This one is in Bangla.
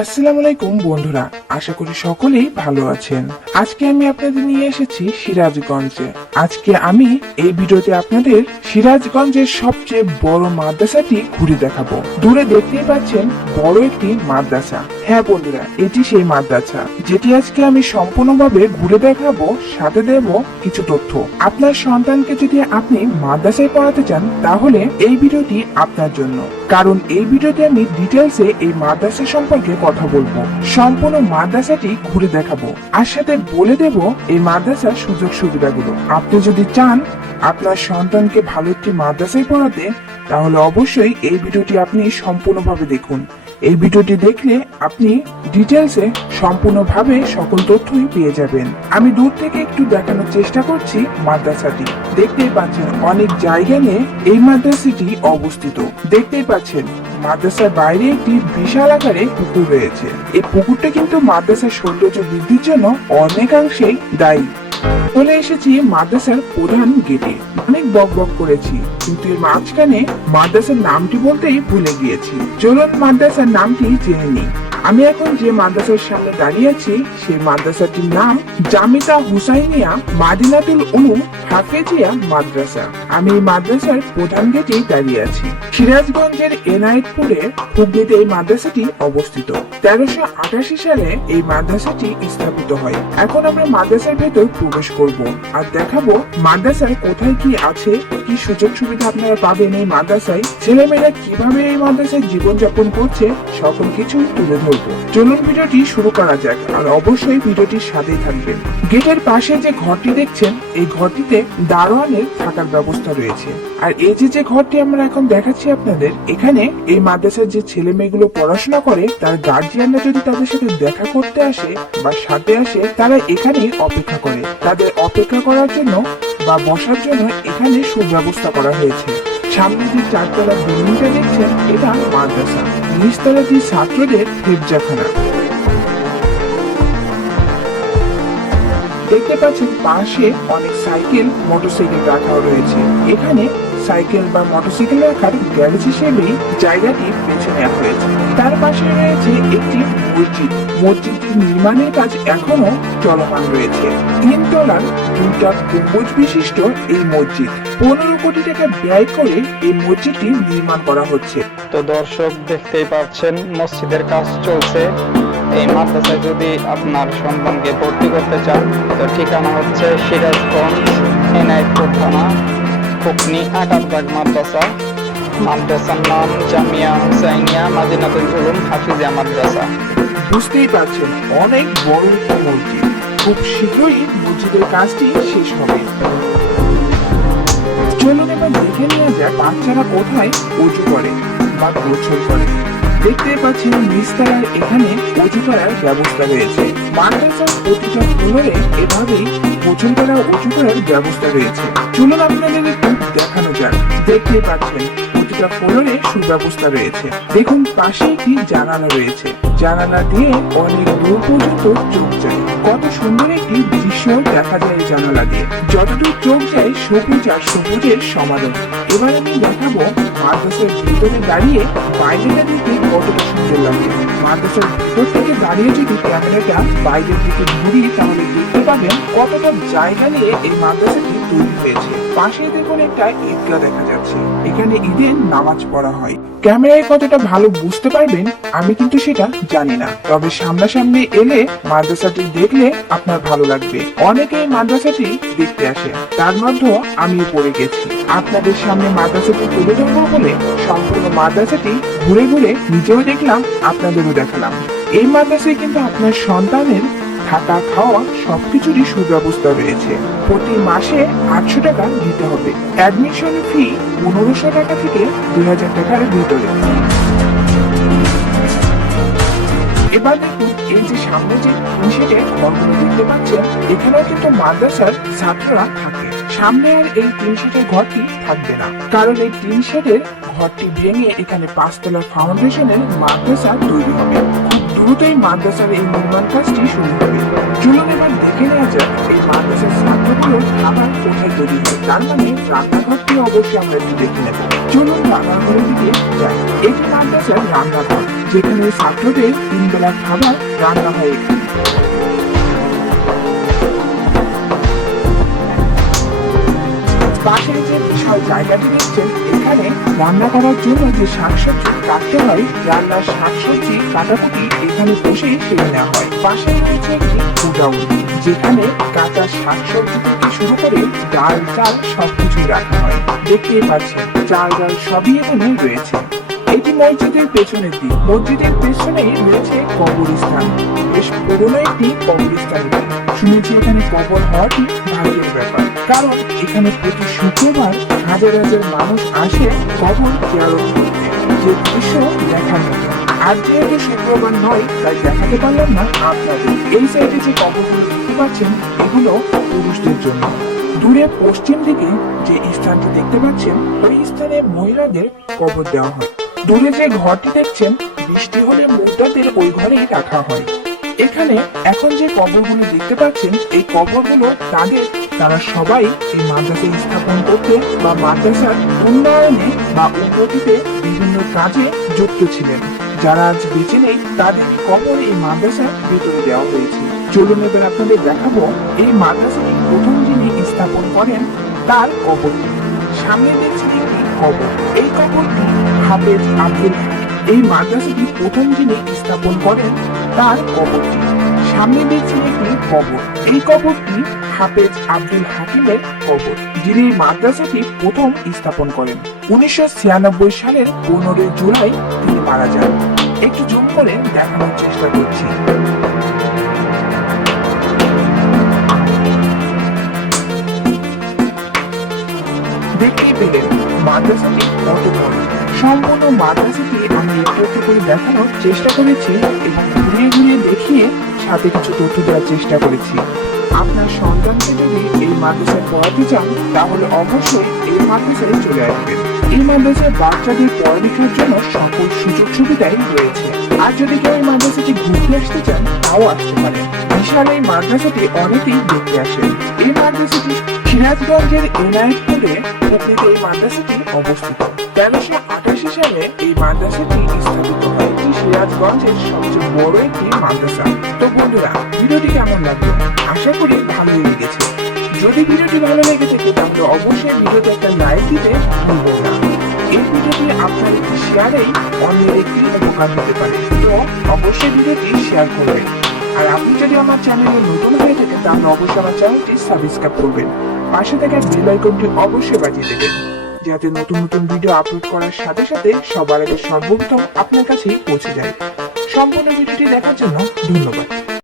আসসালামু আলাইকুম বন্ধুরা, আশা করি সকলেই ভালো আছেন। আজকে আমি আপনাদের নিয়ে এসেছি সিরাজগঞ্জে। আজকে আমি এই ভিডিওতে আপনাদের সিরাজগঞ্জের সবচেয়ে বড় মাদ্রাসাটি ঘুরে দেখাবো। দূরে দেখতেই পাচ্ছেন বড় একটি মাদ্রাসা। হ্যাঁ বন্ধুরা, এটি সেই মাদ্রাসা, যেটি আজকে আমি সম্পূর্ণভাবে ঘুরে দেখাবো, সাথে দেব কিছু তথ্য। আপনার সন্তানকে যদি আপনি মাদ্রাসায় পড়াতে চান, তাহলে এই ভিডিওটি আপনার জন্য। কারণ এই ভিডিওতে আমি ডিটেলসে এই মাদ্রাসা সম্পর্কে কথা বলব। সম্পূর্ণ মাদ্রাসাটি ঘুরে দেখাবো। আর সাথে বলে দেব এই মাদ্রাসার সুযোগ সুবিধাগুলো আপনি যদি চান আপনার সন্তানকে ভালো একটি মাদ্রাসায় পড়াতে, তাহলে অবশ্যই এই ভিডিওটি আপনি সম্পূর্ণভাবে দেখুন। এই ভিডিওটি দেখলে আপনি ডিটেলসে সম্পূর্ণভাবে সকল তথ্যই পেয়ে যাবেন। আমি দূর থেকে একটু দেখানোর চেষ্টা করছি মাদ্রাসাটি। দেখতেই পাচ্ছেন অনেক জায়গা নিয়ে এই মাদ্রাসাটি অবস্থিত। দেখতেই পাচ্ছেন মাদ্রাসার বাইরে একটি বিশাল আকারে পুকুর রয়েছে। এই পুকুরটা কিন্তু মাদ্রাসার সৌন্দর্য বৃদ্ধির জন্য অনেকাংশেই দায়ী। চলে এসেছি মাদ্রাসার প্রধান গেটে। অনেক বক বক করেছি। কিন্তু এর মাঝখানে মাদ্রাসার নামটি বলতেই ভুলে গিয়েছি। চলুন মাদ্রাসার নামটি জেনে নিই। আমি এখন যে মাদ্রাসার সামনে দাঁড়িয়ে আছি, সেই মাদ্রাসাটির নাম জামিতা হুসাইনিয়া মাদিনাতুল উলুম হাফেজিয়া মাদ্রাসা। আমি এই মাদ্রাসার প্রধান গেটেই দাঁড়িয়ে আছি। সিরাজগঞ্জের এনায়েতপুরে হুগলিতে এই মাদ্রাসাটি অবস্থিত। তেরোশো আটাশি সালে এই মাদ্রাসাটি স্থাপিত হয়। এখন আমরা মাদ্রাসার ভেতর প্রবেশ করব আর দেখাবো মাদ্রাসায় কোথায় কি আছে, কি সুযোগ সুবিধা আপনারা পাবেন এই মাদ্রাসায়। ছেলেমেয়েরা কীভাবে এই মাদ্রাসায় জীবনযাপন করছে, সকল কিছু তুলে ধরবো। চলুন ভিডিওটি শুরু করা যাক, আর অবশ্যই ভিডিওটির সাথেই থাকবেন। গেটের পাশে যে ঘরটি দেখছেন, এই ঘরটিতে দারোয়ানের থাকার ব্যবস্থা রয়েছে। আর এই যে যে ঘরটি আমরা এখন দেখাচ্ছি আপনাদের, এখানে এই মাদ্রাসার যে ছেলে মেয়েগুলো পড়াশোনা করে, তার গার্জিয়ানরা যদি তাদের সাথে দেখা করতে আসে বা সাথে আসে, তারা এখানেই অপেক্ষা করে। তাদের অপেক্ষা করার জন্য বা বসার জন্য এখানে সুব্যবস্থা করা হয়েছে। সামনে যে চারতলা বিল্ডিংটা দেখছেন, এটা মাদ্রাসা। যে ছাত্রদের গির্জাখানা দেখতে পাচ্ছেন পাশে অনেক সাইকেল মোটরসাইকেল রাখাও রয়েছে। এখানে সাইকেল বা মোটরসাইকেল রাখার গ্যারেজ হিসেবেই জায়গাটি বেছে নেওয়া হয়েছে। তার পাশে রয়েছে একটি মসজিদ। মসজিদটির নির্মাণের কাজ এখনও চলমান রয়েছে। তিন তলার দুইটা গম্বুজ বিশিষ্ট এই মসজিদ। পনেরো কোটি টাকা ব্যয় করে এই মসজিদটি নির্মাণ করা হচ্ছে। তো দর্শক, দেখতেই পাচ্ছেন, মসজিদের কাজ চলছে। এই মাদ্রাসায় যদি আপনার সন্তানকে ভর্তি করতে চান, তো ঠিকানা হচ্ছে সিরাজগঞ্জ এনায়তপুর থানা ফুকনি আকাশবাগ মাদ্রাসা। মাদ্রাসার নাম জামিয়া হুসাইনিয়া, মাদিনাতুল উলুম হাফিজিয়া মাদ্রাসা। বুঝতেই পারছেন অনেক বড় একটা মসজিদ। খুব শীঘ্রই মসজিদের কাজটি শেষ হবে। চলুন এবার দেখে নেওয়া যাক বাচ্চারা কোথায় উঁচু করে বা গোছল করে। দেখতে পাচ্ছেন মিস্তার এখানে উঁচু করার ব্যবস্থা রয়েছে। মাদ্রাসার প্রতিটা ফ্লোরে এভাবেই গোছল করা উঁচু করার ব্যবস্থা রয়েছে। চলুন আপনাদের একটু দেখানো যাক। দেখতে পাচ্ছেন, প্রতিটা ফ্লোরে সুব্যবস্থা রয়েছে। দেখুন পাশে কি জানালা রয়েছে। জানালা দিয়ে অনেক দূর পর্যন্ত চোখ যায়। কত সুন্দর একটি দৃশ্য দেখা যায় জানালা দিয়ে। যতদূর চোখ যায়, সবুজ আর সবুজের সমাধান এবার আমি দেখাবো মাদ্রাসার ভিতরে দাঁড়িয়ে বাইরেটা দেখতে কতটা সুন্দর লাগে। মাদ্রাসার ভিতর থেকে দাঁড়িয়ে যদি ক্যামেরাটা বাইরের দিকে ঘুরি তাহলে দেখতে পাবেন কতটা জায়গা নিয়ে এই মাদ্রাসাটি তৈরি হয়েছে। পাশে দেখুন একটা ঈদগাহ দেখা যাচ্ছে। এখানে ঈদের নামাজ পড়া হয়। ক্যামেরায় কতটা ভালো বুঝতে পারবেন, আমি কিন্তু সেটা জানি না। তবে সামনাসামনি এলে মাদ্রাসাটি দেখলে আপনার ভালো লাগবে। অনেকে মাদ্রাসাটি দেখতে আসে। তার মধ্যে আমিও পড়ে গেছি। আপনাদের সামনে মাদ্রাসাটি তুলে ধরবো বলে সম্পূর্ণ মাদ্রাসাটি ঘুরে ঘুরে নিজেও দেখলাম, আপনাদেরও দেখালাম। এই মাদ্রাসায় কিন্তু আপনার সন্তানের থাকা খাওয়া, সবকিছুরই সুব্যবস্থা রয়েছে। প্রতি মাসে আটশো টাকা দিতে হবে। অ্যাডমিশন ফি পনেরোশো টাকা থেকে দুই হাজার টাকার ভিতরে। এবার দেখুন, এই যে সামনে যে নিষেধে ঘরগুলো দেখতে পাচ্ছেন, এখানেও কিন্তু মাদ্রাসার ছাত্ররা থাকে। সামনে আর এই টিন শেডের ঘরটি থাকবে না। কারণ এই টিন শেডের ঘরটি ভেঙে এখানে পাঁচতলা ফাউন্ডেশনের মাদ্রাসা তৈরি হবে। খুব দ্রুতই মাদ্রাসার এই নির্মাণ কাজটি শুরু হবে। চলুন এবার দেখে নেওয়া যাক এই মাদ্রাসার ছাত্রগুলোর খাবার কোথায় তৈরি হয় তার মানে রান্নাঘরটি অবশ্যই আমরা একটু দেখে নেব। চলুন রান্নাঘরের দিকে যাই। এটি মাদ্রাসার রান্নাঘর, যেখানে ছাত্রদের তিন বেলা খাবার রান্না হয় এখানে। পাশে যে বিশাল জায়গাটি দেখছেন এখানে রান্না করার জন্য যে শাকসবজি কাটতে হয় রান্নার শাকসবজি কাটাকুটি এখানে বসেই সেরে নেওয়া হয়। পাশে রয়েছে একটি গুডাউন যেখানে কাঁচা শাকসবজি থেকে শুরু করে ডাল, চাল সবকিছুই রাখা হয়। দেখতেই পাচ্ছেন, চাল, ডাল সবই এখানে রয়েছে। এটি মসজিদের পেছনের দিক। মসজিদের পেছনেই রয়েছে কবরস্থান। বেশ পুরনো একটি কবরস্থান। শুনেছি এখানে কবর হওয়াটি ভাগ্যের ব্যাপার। কারণ এখানে প্রতি শুক্রবার হাজার হাজার মানুষ আসে কবর জিয়ারত যে দৃশ্য দেখার মতো আর যেহেতু শুক্রবার নয়, তাই দেখাতে পারলাম না আপনাদের। এই সাইডে যে কবরগুলো দেখতে পাচ্ছেন, এগুলো পুরুষদের জন্য। দূরে পশ্চিম দিকে যে স্থানটি দেখতে পাচ্ছেন, ওই স্থানে মহিলাদের কবর দেওয়া হয়। দূরে যে ঘরটি দেখছেন, বৃষ্টি হলে মুদ্রাদের ওই ঘরেই রাখা হয়। এখানে এখন যে কবরগুলো দেখতে পাচ্ছেন, এই কবরগুলো তাদের, তারা সবাই এই মাদ্রাসা স্থাপন করতে বা মাদ্রাসার উন্নয়নে বা উন্নতিতে বিভিন্ন কাজে যুক্ত ছিলেন। যারা আজ বেঁচে নেই, তাদের কবর এই মাদ্রাসার ভিতরে দেওয়া হয়েছে। চলুন এবার আপনাদের দেখাবো, এই মাদ্রাসাটি প্রথম যিনি স্থাপন করেন, তার কবর সামনে দেখছেন একটি কবর। এই কবরটি হাফেজ আব্দুল এই মাদ্রাসাটি প্রথম যিনি স্থাপন করেন তার কবরটি সামনে দেখছেন একটি কবর। এই কবরটি হাফেজ আব্দুল হাকিমের কবর, যিনি মাদ্রাসাটি প্রথম স্থাপন করেন। উনিশশো ছিয়ানব্বই সালের পনেরোই জুলাই তিনি মারা যান। একটু জুম করে দেখানোর চেষ্টা করছি। দেখতেই পেলেন মাদ্রাসাটি কত সম্পূর্ণ মাদ্রাসাটি আমি একটু করে দেখানোর চেষ্টা করেছি এবং ঘুরিয়ে ঘুরিয়ে দেখিয়ে সাথে কিছু তথ্য দেওয়ার চেষ্টা করেছি। আপনার সন্তানকে যদি এই মাদ্রাসায় পড়াতে চান, তাহলে অবশ্যই এই মাদ্রাসায় চলে আসবেন। এই মাদ্রাসায় বাচ্চাদের পড়ালেখার জন্য সকল সুযোগ সুবিধাই রয়েছে। আর যদি কেউ এই মাদ্রাসাটি ঘুরতে আসতে চান, তাও আসতে পারেন বিশাল এই মাদ্রাসাটি অনেকেই দেখতে আসেন। এই মাদ্রাসাটি সিরাজগঞ্জের এনায়েতপুরে হুগলিতে এই মাদ্রাসাটি অবস্থিত তেরোশো সালে এই মাদ্রাসাটি স্থাপিত হয় এটি সিরাজগঞ্জের সবচেয়ে বড় একটি মাদ্রাসা। তো বন্ধুরা, ভিডিওটি কেমন লাগল? আশা করি ভালোই লেগেছে। যদি ভিডিওটি ভালো লেগে থাকে, তাহলে অবশ্যই ভিডিওতে একটা লাইক দিতে ভুলবেন না। এই ভিডিওটি আপনার একটি শেয়ারেই অন্যের একটি উপকার হতে পারে। তো অবশ্যই ভিডিওটি শেয়ার করবেন। আর আপনি যদি আমার চ্যানেলে নতুন হয়ে থাকেন, তাহলে অবশ্যই আমার চ্যানেলটি সাবস্ক্রাইব করবেন। পাশে থাকা বেল আইকনটি অবশ্যই বাজিয়ে দেবেন। যাতে নতুন নতুন ভিডিও আপলোড করার সাথে সাথে সবার আগে সর্বপ্রথম আপনার কাছেই পৌঁছে যায়। সম্পূর্ণ ভিডিওটি দেখার জন্য ধন্যবাদ।